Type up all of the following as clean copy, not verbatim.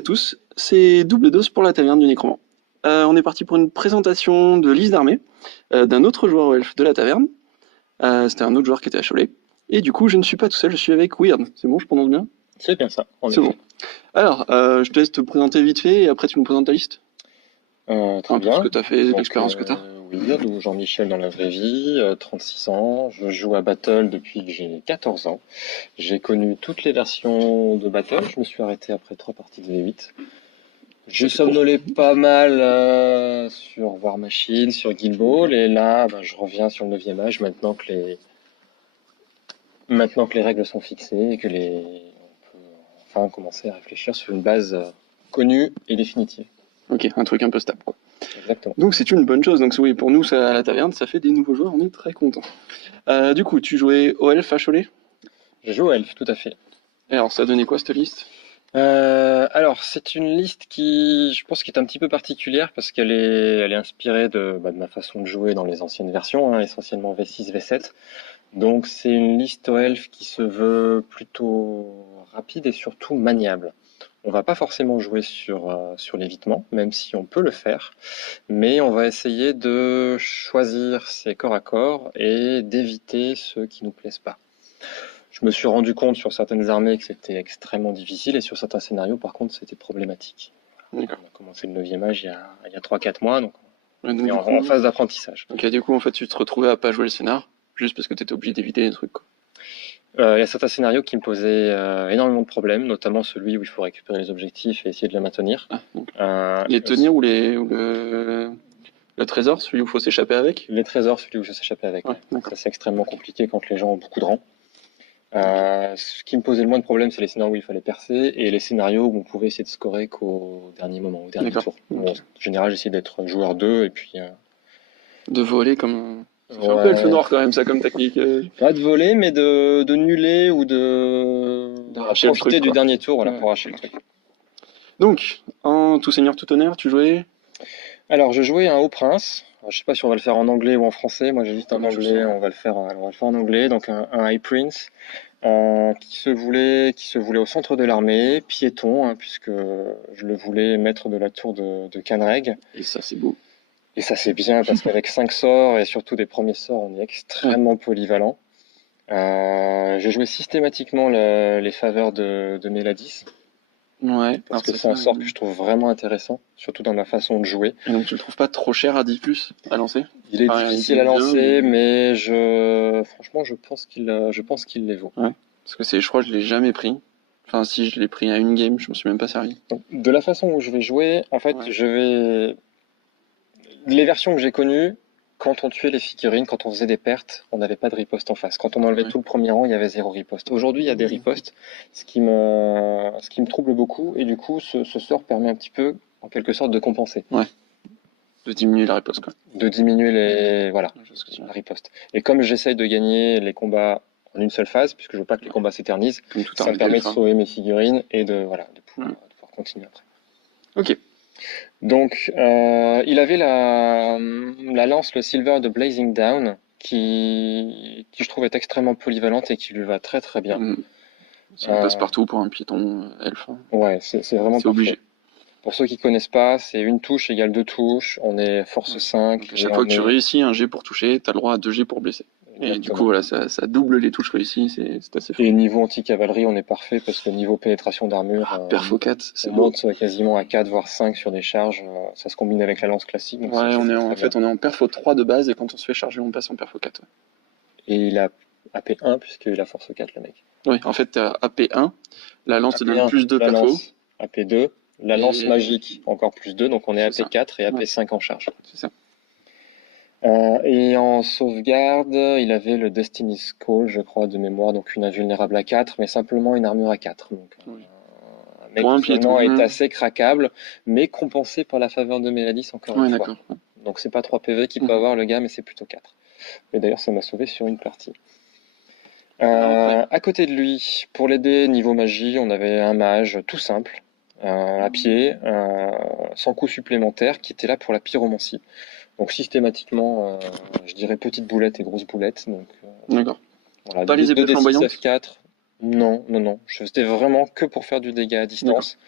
à tous, c'est Double Dose pour la Taverne du Nécromant. On est parti pour une présentation de liste d'armée d'un autre joueur au elfe de la taverne. C'était un autre joueur qui était à Cholet. Et du coup, je ne suis pas tout seul, je suis avec Weird. C'est bon, je prononce bien? C'est bien ça, en C'est effet. bon. Alors, je te laisse te présenter vite fait et après tu me présentes ta liste. Très Un peu ce bien. que tu as fait, Donc, l'expérience que tu as. Weird, ou Jean-Michel dans la vraie vie, 36 ans. Je joue à Battle depuis que j'ai 14 ans. J'ai connu toutes les versions de Battle. Je me suis arrêté après 3 parties de V8. J'ai C'est court. somnolé pas mal sur War Machine, sur Guild Ball, et là, je reviens sur le 9e âge maintenant que les règles sont fixées et que on peut enfin commencer à réfléchir sur une base connue et définitive. Ok, un truc un peu stable, quoi. Exactement. Donc c'est une bonne chose. Donc oui, pour nous, ça, à la taverne, ça fait des nouveaux joueurs, on est très contents. Du coup, tu jouais au elfe à Cholet. Je joue au Elf, tout à fait. Et alors, ça donnait quoi cette liste? Alors, c'est une liste qui, je pense, qui est un petit peu particulière parce elle est inspirée de ma façon de jouer dans les anciennes versions, hein, essentiellement V6, V7. Donc, c'est une liste au Elf qui se veut plutôt rapide et surtout maniable. On va pas forcément jouer sur l'évitement, même si on peut le faire, mais on va essayer de choisir ses corps à corps et d'éviter ceux qui nous plaisent pas. Je me suis rendu compte sur certaines armées que c'était extrêmement difficile et sur certains scénarios, par contre, c'était problématique. D'accord. On a commencé le 9e âge il y a 3-4 mois, donc Ouais, donc, on est du en coup, phase d'apprentissage. ok, du coup, en fait, tu te retrouvais à pas jouer le scénar, juste parce que tu étais obligé d'éviter des trucs, quoi. Il y a certains scénarios qui me posaient énormément de problèmes, notamment celui où il faut récupérer les objectifs et essayer de les maintenir. Ah, donc, Euh, les tenir ou le trésor, celui où il faut s'échapper avec? les trésors, celui où je s'échappais avec. Ouais, d'accord. Ça, c'est extrêmement compliqué quand les gens ont beaucoup de rangs. Ce qui me posait le moins de problème, c'est les scénarios où il fallait percer et les scénarios où on pouvait essayer de scorer qu'au dernier moment, au dernier D'accord. tour. Ok. Bon, en général, j'essayais d'être joueur 2 et puis De voler comme. Ça fait un peu elfe ouais, noir quand même, ça, comme technique. pas de voler, mais de nuller ou de D'arracher le profiter truc, du quoi. dernier tour, voilà, Ouais. pour arracher le truc. Donc, en tout seigneur, tout honneur, tu jouais. Alors, je jouais un haut prince. Alors, je sais pas si on va le faire en anglais ou en français. Moi, j'ai juste en Comme je anglais. sais. On va le faire en anglais. Donc, un high prince qui se voulait au centre de l'armée, piéton, hein, puisque je le voulais maître de la tour de Canreg. Et ça, c'est beau. Et ça, c'est bien parce qu'avec 5 sorts et surtout des premiers sorts, on est extrêmement polyvalent. J'ai joué systématiquement les faveurs de Méladis Ouais, parce alors que c'est c'est ça. un sort que je trouve vraiment intéressant, surtout dans ma façon de jouer. Et donc, tu le trouves pas trop cher à 10 à lancer? Il est Enfin, difficile est à bien, lancer, mais franchement, je pense qu'il les vaut. Ouais. Parce que je crois que je l'ai jamais pris. Enfin, si, je l'ai pris à une game, je me suis même pas servi. Donc, de la façon où je vais jouer, en fait, Ouais. les versions que j'ai connues, quand on tuait les figurines, quand on faisait des pertes, on n'avait pas de riposte en face. Quand on enlevait Ouais. tout le premier rang, il y avait 0 riposte. Aujourd'hui, il y a des ripostes, ce qui me trouble beaucoup, et du coup, ce sort permet un petit peu, en quelque sorte, de compenser, De diminuer la réponse, quoi. de diminuer Je vois ce que tu veux la dire. riposte. Et comme j'essaye de gagner les combats en une seule phase, puisque je veux pas que les combats s'éternisent, Comme tout ça me arme permet de d'elfe, hein. sauver mes figurines et de pouvoir continuer après. Ok. Donc, il avait la lance, le Silver de Blazing Down, qui je trouve est extrêmement polyvalente et qui lui va très très bien. C'est un passe-partout pour un piéton elfe, hein. Ouais, c'est vraiment C'est parfait. obligé. Pour ceux qui connaissent pas, c'est une touche égale 2 touches, on est force 5. Donc, à chaque fois que tu réussis un G pour toucher, t'as le droit à 2 G pour blesser. Et du coup, voilà, ça double les touches réussies, c'est assez fort. Et niveau anti-cavalerie, on est parfait parce que niveau pénétration d'armure, Perfo 4, c'est on beau. monte quasiment à 4 voire 5 sur des charges. Ça se combine avec la lance classique. Donc Ouais, c'est on est très bien. on est en perfo 3 de base et quand on se fait charger, on passe en perfo 4. Et il a AP1 puisqu'il a force 4 le mec. Ouais, en fait, t'as AP1, la lance te donne AP1, plus de la perfo. lance, AP2, la lance Et- magique encore plus 2, donc on est C'est ça. AP4 et AP5 en charge. C'est ça. Et en sauvegarde, il avait le Destiny's Call, je crois, de mémoire, donc une invulnérable à 4, mais simplement une armure à 4. Donc, Oui. un mec Pour un qui finalement piéton. est assez craquable, mais compensé par la faveur de Méladis encore Ouais, une fois. d'accord. Ouais. Donc c'est pas 3 PV qu'il peut Mhm. avoir le gars, mais c'est plutôt 4. Et d'ailleurs, ça m'a sauvé sur une partie. Alors, À côté de lui, pour l'aider niveau magie, on avait un mage tout simple, à pied, sans coût supplémentaire, qui était là pour la pyromancie. Donc systématiquement, je dirais petite boulette et grosse boulette. Donc D'accord. voilà, Pas les épées 2d6 flamboyantes? F4. Non, non, non. Je faisais vraiment que pour faire du dégât à D'accord. distance.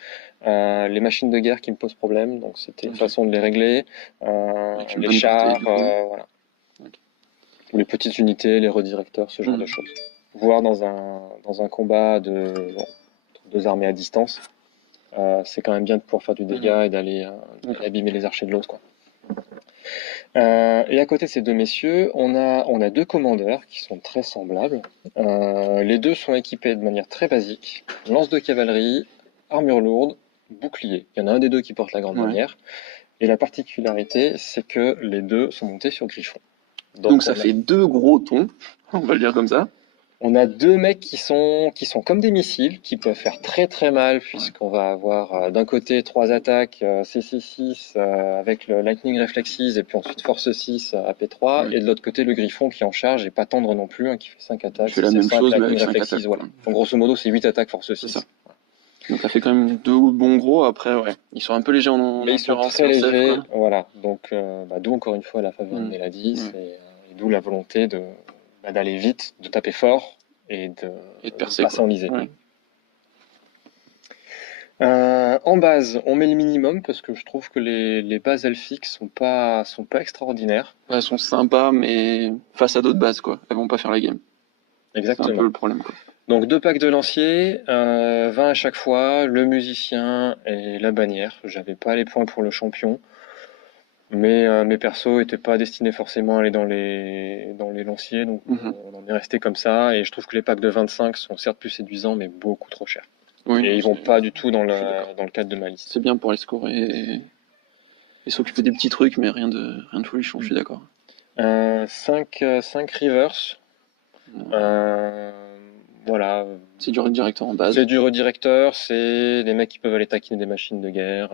Les machines de guerre qui me posent problème, donc c'était une Ok. façon de les régler. Avec une Les bonne portée, chars, du coup. voilà. Ok. Ou les petites unités, les redirecteurs, ce genre de Hmm. choses. Voire dans un combat entre deux armées à distance, c'est quand même bien de pouvoir faire du Mhm. dégât et d'aller D'accord. abîmer les archers de l'autre, quoi. Et à côté de ces deux messieurs, on a deux commandeurs qui sont très semblables. Les deux sont équipés de manière très basique. Lance de cavalerie, armure lourde, bouclier. Il y en a un des deux qui porte la grande Ouais. bannière. Et la particularité, c'est que les deux sont montés sur Griffon. Donc Donc ça fait deux gros tons, on va le dire comme ça. on a deux mecs qui sont comme des missiles, qui peuvent faire très très mal, Ouais. puisqu'on va avoir d'un côté 3 attaques CC6 avec le Lightning Reflexes, et puis ensuite Force 6 AP3, Ouais. et de l'autre côté le Griffon qui en charge, et pas tendre non plus, hein, qui fait 5 Il attaques, fait la CC5 même chose, mais Lightning avec 5 Reflexes, attaques, voilà. quoi. Donc grosso modo c'est 8 attaques Force C'est ça. 6. Donc ça fait quand même deux bons gros. Après, ouais. Ils sont un peu légers en Mais ils sont endurance très et en sève, légers, quoi. voilà. Donc d'où encore une fois la faveur de Hmm. Méladies, Ouais. et d'où la volonté d'aller vite, de taper fort, et Et de de percer, passer quoi. en lisée. Ouais. En base, on met le minimum parce que je trouve que les bases elfiques sont pas extraordinaires. Ouais, elles sont sympas, mais face à d'autres bases, quoi. Elles vont pas faire la game. C'est un peu Exactement. le problème, quoi. Donc 2 packs de lanciers, 20 à chaque fois, le musicien et la bannière. J'avais pas les points pour le champion, mais mes persos étaient pas destinés forcément à aller dans les lanciers, donc Mhm. on en est resté comme ça. Et je trouve que les packs de 25 sont certes plus séduisants, mais beaucoup trop chers. Oui, Et non, ils vont pas du tout dans je suis d'accord. le cadre de ma liste. C'est bien pour les scorer et s'occuper des petits trucs, mais rien de folichon, je suis d'accord. 5 Rivers. Ouais. Euh, voilà, C'est du redirecteur en base. c'est du redirecteur, c'est des mecs qui peuvent aller taquiner des machines de guerre,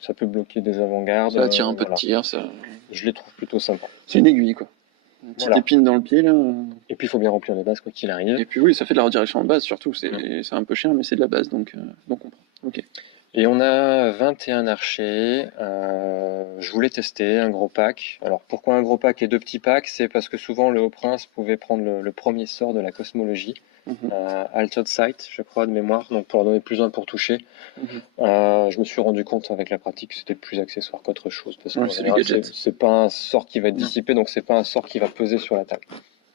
ça peut bloquer des avant-gardes, Ça attire un peu de voilà. tir, ça. Je les trouve plutôt sympas. C'est une aiguille, quoi. Une petite Voilà. épine dans le pied, là. Et puis il faut bien remplir les bases quoi qu'il arrive. Et puis oui, ça fait de la redirection en base, surtout. Mm. C'est un peu cher, mais c'est de la base, donc on prend. Ok. Et on a 21 archers. Je voulais tester un gros pack. Alors pourquoi un gros pack et 2 petits packs? C'est parce que souvent le Haut Prince pouvait prendre le premier sort de la cosmologie. Mhm. Altered Sight, je crois, de mémoire, donc pour leur donner plus un pour toucher. Mhm. Je me suis rendu compte avec la pratique que c'était plus accessoire qu'autre chose, parce Ouais, qu'en c'est du général, gadget. c'est pas un sort qui va être Non. dissipé, donc c'est pas un sort qui va peser sur la table.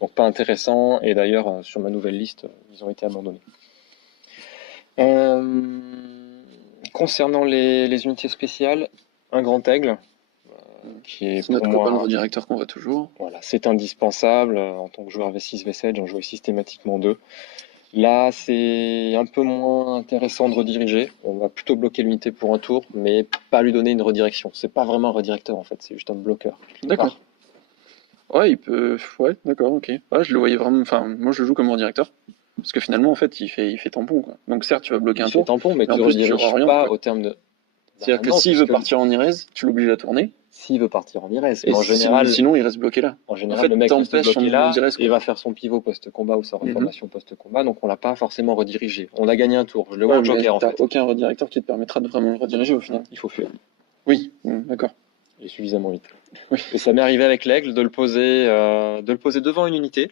Donc pas intéressant, et d'ailleurs, sur ma nouvelle liste, ils ont été abandonnés. Euh, Concernant les unités spéciales, un grand aigle, qui est C'est pour notre copain le moi, redirecteur qu'on voit toujours. voilà, c'est indispensable. En tant que joueur V6, V7, j'en jouais systématiquement 2. Là, c'est un peu moins intéressant de rediriger. On va plutôt bloquer l'unité pour un tour, mais pas lui donner une redirection. C'est pas vraiment un redirecteur en fait, c'est juste un bloqueur. D'accord. Ouais, il peut. Ouais, d'accord, ok. Ouais, je le voyais vraiment. Enfin, moi je le joue comme redirecteur. Parce que finalement, en fait, il fait tampon, quoi. Donc certes, tu vas bloquer Il un fait tour, tampon, mais mais tu en le plus, tu rediriges réorientes, pas quoi. au terme de. C'est-à-dire que Non, s'il veut puisque partir en Irez, tu l'obliges à tourner. s'il veut partir en Irès, Et mais sinon, il reste bloqué là. en En général, fait, le mec reste t'empêches bloqué son là Irez, et quoi. va faire son pivot post-combat ou sa Mhm. reformation post-combat, donc on l'a pas forcément redirigé. On a gagné un tour. Je le vois Ouais, en mais joker en t'as fait. aucun redirecteur qui te permettra de vraiment le rediriger au final. Il faut fuir. Oui, d'accord. Et suffisamment vite. Oui. Et ça m'est arrivé avec l'aigle de le poser devant une unité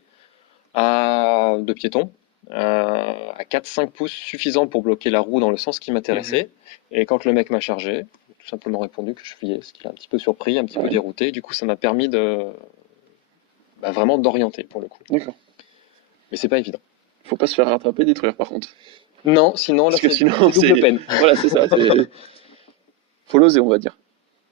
à 2 piétons, à 4-5 pouces suffisant pour bloquer la roue dans le sens qui m'intéressait. Et quand le mec m'a chargé, j'ai tout simplement répondu que je fuyais, ce qui l'a un petit peu surpris, un petit peu Ouais. dérouté. Du coup, ça m'a permis vraiment d'orienter pour le coup. D'accord. Mais c'est pas évident. Faut pas se faire rattraper, détruire par contre. Non, sinon là Parce que c'est sinon, c'est double peine. Voilà, c'est ça. Faut l'oser, on va dire.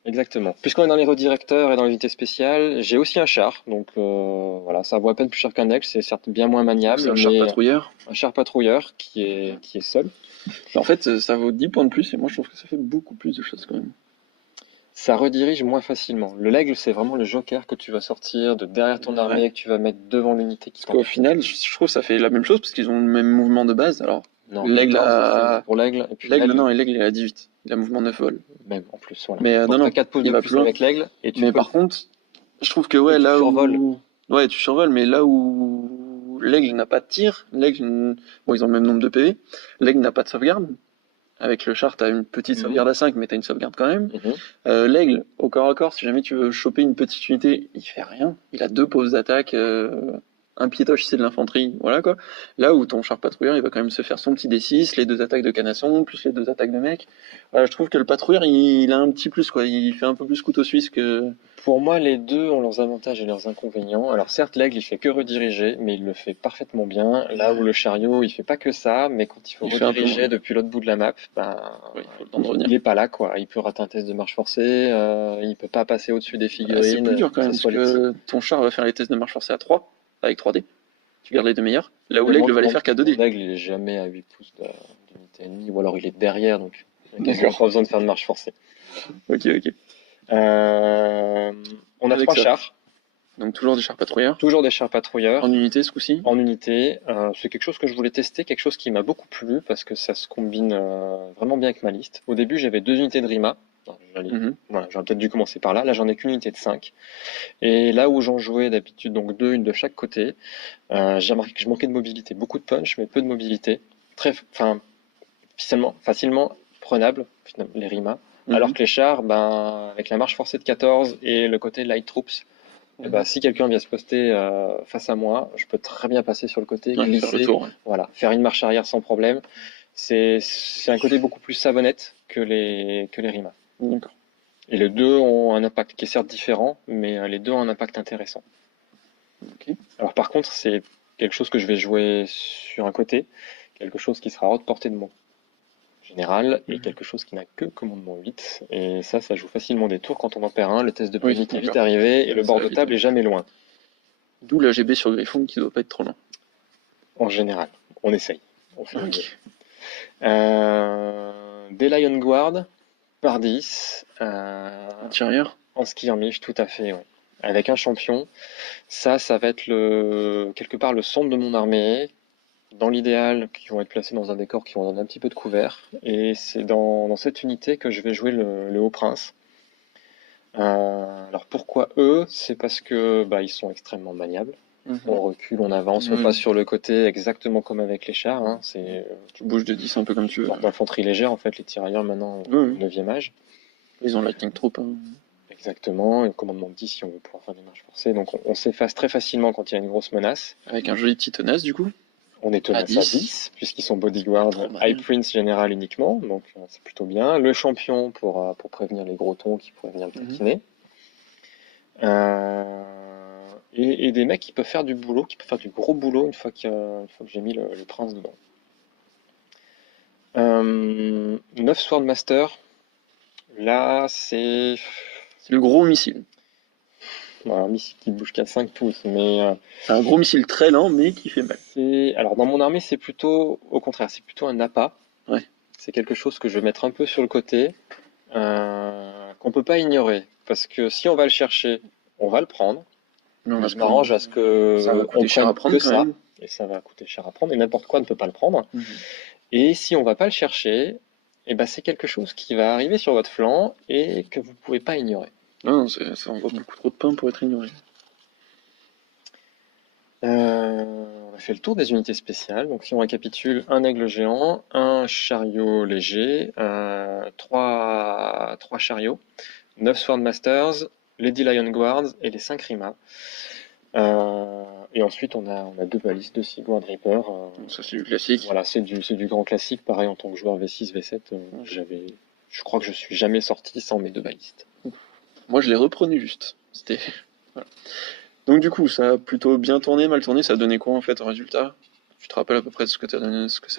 Exactement. Puisqu'on est dans les redirecteurs et dans les unités spéciales, j'ai aussi un char. Donc voilà, ça vaut à peine plus cher qu'un aigle, c'est certes bien moins maniable, C'est un char mais patrouilleur. un char patrouilleur qui est seul. En fait, ça vaut 10 points de plus, et moi je trouve que ça fait beaucoup plus de choses quand même. Ça redirige moins facilement. Le l'aigle, c'est vraiment le joker que tu vas sortir de derrière ton armée, Ouais. que tu vas mettre devant l'unité qui Parce qu'au t'empêche. final, je trouve que ça fait la même chose, parce qu'ils ont le même mouvement de base. Alors, Non, l'aigle 14 a. pour l'aigle, et puis L'aigle, non, et l'aigle il a 18. Il a mouvement 9 vols. même en plus, voilà. Mais Donc non, t'as non, 4 pouces il de va plus plus loin. avec l'aigle, et tu Mais peux par contre, je trouve que et ouais, tu là survoles. où. Ouais, tu survoles, mais là où l'aigle n'a pas de tir, l'aigle. Bon, ils ont le même nombre de PV. L'aigle n'a pas de sauvegarde. Avec le char, t'as une petite Mhm. sauvegarde à 5, mais t'as une sauvegarde quand même. Mhm. L'aigle, au corps à corps, si jamais tu veux choper une petite unité, il fait rien. Il a 2 pauses d'attaque un piétoche, c'est de l'infanterie, voilà quoi. Là où ton char patrouilleur, il va quand même se faire son petit D6, les 2 attaques de canasson, plus les 2 attaques de mec. Voilà, je trouve que le patrouilleur, il a un petit plus, quoi. Il fait un peu plus couteau suisse que... Pour moi, les deux ont leurs avantages et leurs inconvénients. Alors certes, l'aigle, il fait que rediriger, mais il le fait parfaitement bien. Là où le chariot, il fait pas que ça, mais quand il faut Il fait un peu rediriger moins. depuis l'autre bout de la map, Ouais, il faut le temps de revenir. il est pas là, quoi. Il peut rater un test de marche forcée, il peut pas passer au-dessus des C'est figurines, plus dur que quand même, ce parce soit les petits. que ton char va faire les tests de marche forcée à 3, avec 3D. Tu gardes les 2 meilleurs. Là où Mais l'aigle va les faire qu'à mon 2D. aigle, il est jamais à 8 pouces d'unité ennemie, ou alors il est derrière, donc il n'y a quasiment D'accord. pas besoin de faire de marche forcée. Ok, ok. Euh, on a Avec 3 ça. chars, Donc toujours des chars patrouilleurs. toujours des chars patrouilleurs. En unité ce coup-ci. En unité. C'est quelque chose que je voulais tester, quelque chose qui m'a beaucoup plu parce que ça se combine vraiment bien avec ma liste. Au début, j'avais 2 unités de Rima. Mhm. Voilà, j'aurais peut-être dû commencer par là. Là, j'en ai qu'une unité de 5. Et là où j'en jouais d'habitude, donc 2, une de chaque côté, j'ai remarqué que je manquais de mobilité. Beaucoup de punch, mais peu de mobilité. Enfin, facilement prenable, les Rima. Mhm. Alors que les chars, ben, avec la marche forcée de 14 et le côté light troops, si quelqu'un vient se poster face à moi, je peux très bien passer sur le côté, Ouais, glisser, faire le tour. Ouais. voilà, faire une marche arrière sans problème. C'est un côté beaucoup plus savonnette que les Rima. D'accord. Et les deux ont un impact qui est certes différent, mais les deux ont un impact intéressant. Ok. Alors par contre, c'est quelque chose que je vais jouer sur un côté, quelque chose qui sera hors de portée de mon général, et quelque chose qui n'a que commandement 8. Et ça joue facilement des tours quand on en perd un. Le test de Oui, panique est vite d'accord. arrivé, et le Ça bord va de vite, table ouais. est jamais loin, D'où la GB sur Griffon qui doit pas être trop long. en général. On essaye. On fait mieux. Ok. Des Lion Guard par 10 Un tireur. en skirmish, tout à fait, ouais. Avec un champion. Ça va être quelque part le centre de mon armée. Dans l'idéal, qui vont être placés dans un décor qui vont donner un petit peu de couvert. Et c'est dans cette unité que je vais jouer le Haut Prince. Alors pourquoi eux? C'est parce que ils sont extrêmement maniables. On recule, on avance, on passe sur le côté exactement comme avec les chars. Hein. Tu bouges de 10 un peu comme tu veux. Sorte d'infanterie légère en fait, les tirailleurs maintenant au Oui. 9e âge. Ils ont Lightning Troop. Hein. Exactement, et commandement de 10 si on veut pouvoir faire des marches forcées. Donc on s'efface très facilement quand il y a une grosse menace. Avec un joli petit tenace du coup. On est tenace à 10, puisqu'ils sont bodyguard, High Prince général uniquement, donc c'est plutôt bien. Le champion pour prévenir les gros tons qui pourraient venir me taquiner. Et des mecs qui peuvent faire du boulot, qui peuvent faire du gros boulot une fois que j'ai mis le prince dedans. 9 Swordmaster, là c'est le gros missile. Un missile qui bouge qu'à 5 pouces, mais c'est un gros missile très lent mais qui fait mal. Alors dans mon armée c'est plutôt au contraire, c'est plutôt un appât. Ouais. C'est quelque chose que je vais mettre un peu sur le côté, qu'on peut pas ignorer, parce que si on va le chercher, on va le prendre. Je m'arrange à ce que ça va coûter cher à prendre que ça, et ça va coûter cher à prendre, et n'importe quoi ne peut pas le prendre. Et si on va pas le chercher, c'est quelque chose qui va arriver sur votre flanc et que vous pouvez pas ignorer. Non, ça envoie beaucoup trop de pain pour être ignoré. On a fait le tour des unités spéciales. Donc si on récapitule, un aigle géant, un chariot léger, 3 chariots, 9 Swordmasters, Lady Lion Guards et les 5 Rima. Et ensuite on a 2 balistes, 2 Sigward Reaper. Ça c'est du classique. Voilà, c'est du grand classique. Pareil en tant que joueur V6, V7, je crois que je suis jamais sorti sans mes 2 balistes. Moi je les reprenais juste. C'était... Voilà. Donc du coup, ça a plutôt bien tourné, mal tourné, ça a donné quoi en fait au résultat? Tu te rappelles à peu près de ce que ça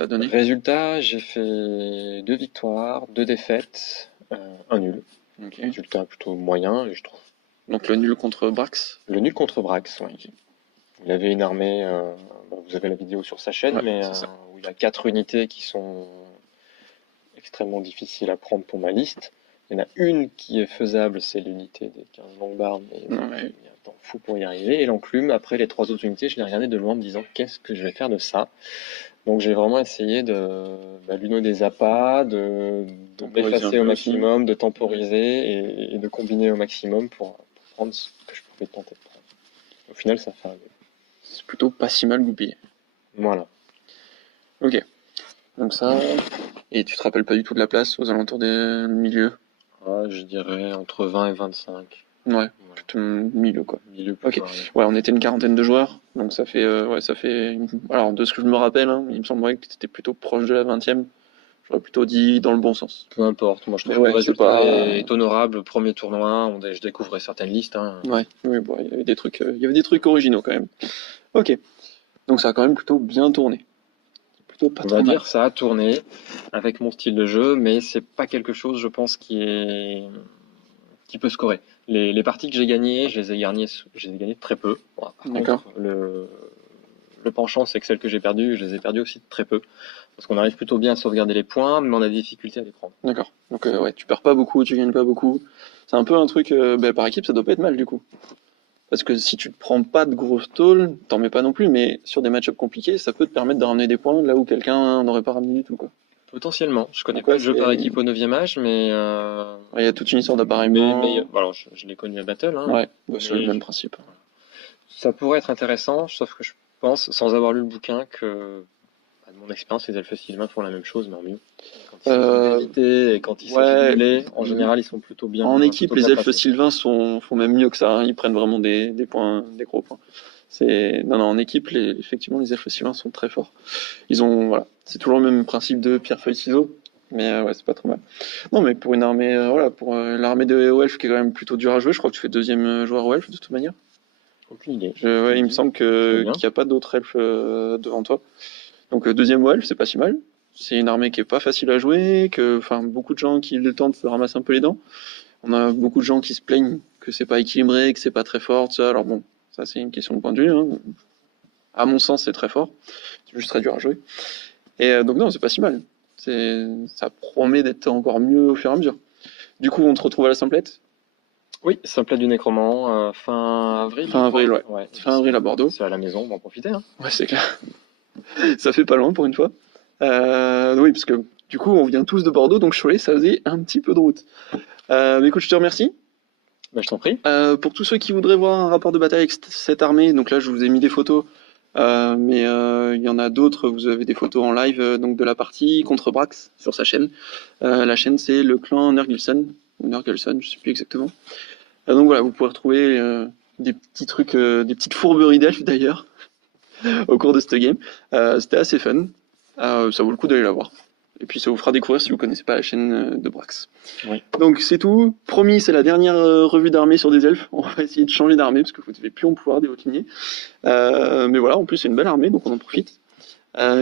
a donné? Résultat, j'ai fait 2 victoires, 2 défaites, un nul. Okay. Résultat plutôt moyen, je trouve. Donc le nul contre Brax? Le nul contre Brax, oui. Okay. Il avait une armée, vous avez la vidéo sur sa chaîne, mais où il y a 4 unités qui sont extrêmement difficiles à prendre pour ma liste. Il y en a une qui est faisable, c'est l'unité des 15 Longbard, mais il y a un temps fou pour y arriver. Et l'enclume, après les 3 autres unités, je l'ai regardé de loin en me disant qu'est-ce que je vais faire de ça. Donc j'ai vraiment essayé de lui donner des appâts, de m'effacer au maximum, de temporiser et de combiner au maximum pour prendre ce que je pouvais tenter de prendre. Au final, ça fait arriver. C'est plutôt pas si mal goupillé. Voilà. Ok. Donc ça... Et tu te rappelles pas du tout de la place aux alentours des milieux? Je dirais entre 20 et 25. Ouais, Voilà. plutôt milieu quoi. Milieu Ok. plutôt arrière. Ouais, on était une quarantaine de joueurs, donc ça fait, alors de ce que je me rappelle, hein, il me semblerait que c'était plutôt proche de la 20e. J'aurais plutôt dit dans le bon sens. Peu importe, moi je Mais trouve que le ouais, c'est résultat pas. est honorable. Premier tournoi, je découvrais certaines listes, hein. Ouais, oui, bon, il y avait des trucs originaux quand même. Ok. Donc ça a quand même plutôt bien tourné. Plutôt pas On trop va mal. dire ça a tourné avec mon style de jeu, mais c'est pas quelque chose, je pense, qui peut scorer. Les parties que j'ai gagnées, je les ai gagnées de très peu. Bon, par D'accord. contre, le penchant, c'est que celles que j'ai perdues, je les ai perdues aussi de très peu. Parce qu'on arrive plutôt bien à sauvegarder les points, mais on a des difficultés à les prendre. D'accord. Donc ouais, tu perds pas beaucoup, tu gagnes pas beaucoup. C'est un peu un truc, par équipe, ça doit pas être mal du coup. Parce que si tu te prends pas de gros stalls, t'en mets pas non plus, mais sur des match-ups compliqués, ça peut te permettre de ramener des points là où quelqu'un n'aurait pas ramené du tout, quoi. Potentiellement. Je connais Donc pas ouais, le jeu par équipe au 9e âge, mais il y a toute une histoire mais d'appareillement. alors, je l'ai connu à Battle, hein, Ouais, bah, c'est le mais même principe. ça pourrait être intéressant, sauf que je pense, sans avoir lu le bouquin, que de mon expérience, les elfes sylvains font la même chose, mais en mieux. Quand il s'agit Euh, d'égalité et quand il s'agit de ouais, mêler, en général, ils sont plutôt en équipe, plutôt les bien elfes placés. sylvains font même mieux que ça, hein. Ils prennent vraiment des points, des gros points. Non, en équipe, effectivement, les elfes sylvains sont très forts. Voilà, c'est toujours le même principe de pierre, feuille, ciseaux. Mais ouais, c'est pas trop mal. Non, mais pour une armée, pour l'armée de EO Elf qui est quand même plutôt dur à jouer, je crois que tu fais deuxième joueur au Elf de toute manière. Aucune idée. Ouais, il me semble Très bien. qu'il n'y a pas d'autres elfes devant toi. Donc deuxième au Elf, c'est pas si mal. C'est une armée qui est pas facile à jouer, enfin, beaucoup de gens qui le tentent se ramassent un peu les dents. On a beaucoup de gens qui se plaignent que c'est pas équilibré, que c'est pas très fort, tout ça. Alors bon, ça c'est une question de point de vue, hein. À mon sens, c'est très fort. C'est juste très dur à jouer. Et donc non, c'est pas si mal. Ça promet d'être encore mieux au fur et à mesure. Du coup, on te retrouve à la Simplette. Oui, Simplet du Nécromant, fin avril. Fin je avril, crois. ouais. Fin avril à Bordeaux. C'est à la maison, on va en profiter, hein. Ouais, c'est clair. Ça fait pas loin pour une fois. Oui, parce que du coup, on vient tous de Bordeaux, donc Cholet, ça faisait un petit peu de route. Mais écoute, je te remercie. Bah, je t'en prie. Pour tous ceux qui voudraient voir un rapport de bataille avec cette armée, donc là, je vous ai mis des photos. Mais il y en a d'autres, vous avez des photos en live donc de la partie contre Brax sur sa chaîne. La chaîne c'est le clan Nergilson, ou Nergelson, je sais plus exactement. Donc voilà, vous pouvez retrouver des petits trucs, des petites fourberies d'elfes d'ailleurs, au cours de cette game. C'était assez fun, ça vaut le coup d'aller la voir. Et puis ça vous fera découvrir si vous connaissez pas la chaîne de Brax. Oui. Donc c'est tout, promis, c'est la dernière revue d'armée sur des elfes. On va essayer de changer d'armée parce que vous ne devez plus en pouvoir des hauteliers. Mais voilà, en plus c'est une belle armée, donc on en profite.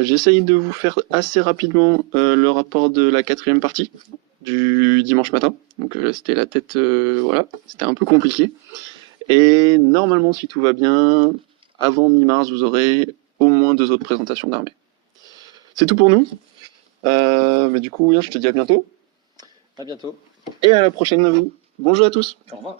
J'essaye de vous faire assez rapidement le rapport de la 4e partie du dimanche matin. Donc c'était la tête, voilà, c'était un peu compliqué. Et normalement, si tout va bien, avant mi-mars, vous aurez au moins 2 autres présentations d'armée. C'est tout pour nous. Mais du coup, je te dis à bientôt. À bientôt. Et à la prochaine à vous. Bonjour à tous. Au revoir.